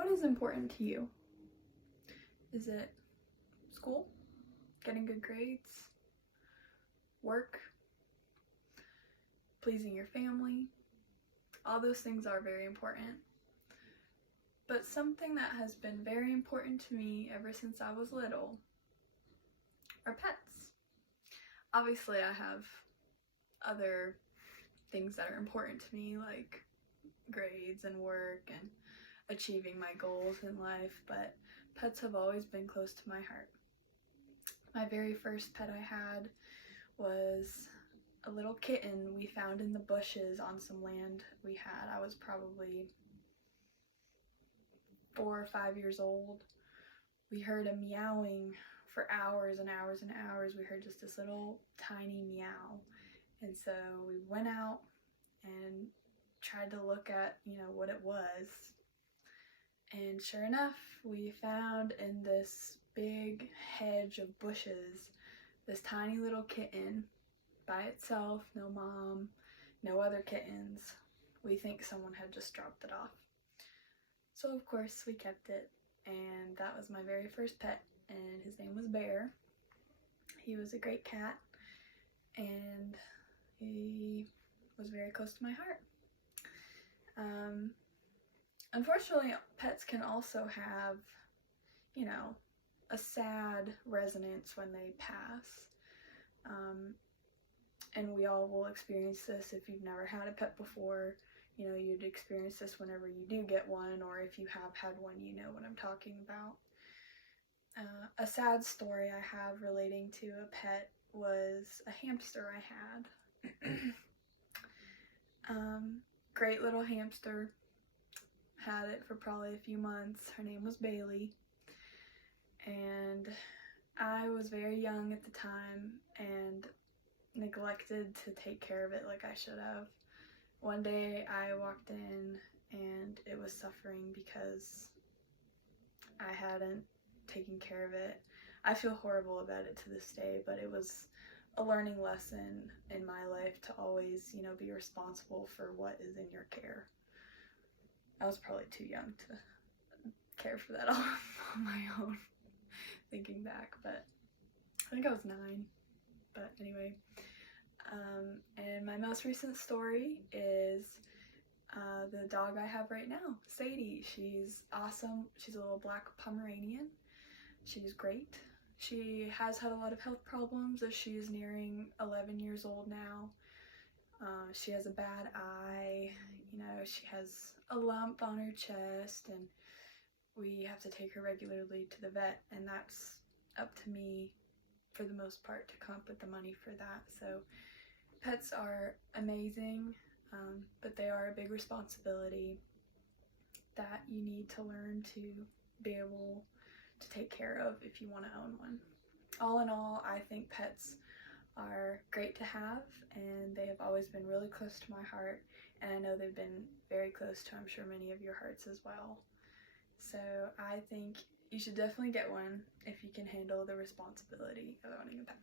What is important to you? Is it school? Getting good grades? Work? Pleasing your family? All those things are very important. But something that has been very important to me ever since I was little are pets. Obviously, I have other things that are important to me, like grades and work and achieving my goals in life, but pets have always been close to my heart. My very first pet I had was a little kitten we found in the bushes on some land we had. I was probably 4 or 5 years old. We heard a meowing for hours and hours and hours. We heard just this little tiny meow. And so we went out and tried to look at, what it was. And sure enough, we found in this big hedge of bushes this tiny little kitten by itself, no mom, no other kittens. We think someone had just dropped it off. So of course we kept it, and that was my very first pet, and his name was Bear. He was a great cat, and he was very close to my heart. Unfortunately, pets can also have, a sad resonance when they pass. And we all will experience this if you've never had a pet before. You'd experience this whenever you do get one, or if you have had one, you know what I'm talking about. A sad story I have relating to a pet was a hamster I had. Great little hamster. Had it for probably a few months. Her name was Bailey. And I was very young at the time and neglected to take care of it like I should have. One day I walked in and it was suffering because I hadn't taken care of it. I feel horrible about it to this day, but it was a learning lesson in my life to always, be responsible for what is in your care. I was probably too young to care for that all on my own, thinking back, but I think I was 9. But anyway, and my most recent story is the dog I have right now, Sadie. She's awesome. She's a little black Pomeranian. She's great. She has had a lot of health problems as she is nearing 11 years old now. She has a bad eye, she has a lump on her chest, and we have to take her regularly to the vet, and that's up to me for the most part to come up with the money for that. So pets are amazing, but they are a big responsibility that you need to learn to be able to take care of if you want to own one. All in all, I think pets are great to have, and they have always been really close to my heart, and I know they've been very close to, I'm sure, many of your hearts as well. So I think you should definitely get one if you can handle the responsibility of owning a pet.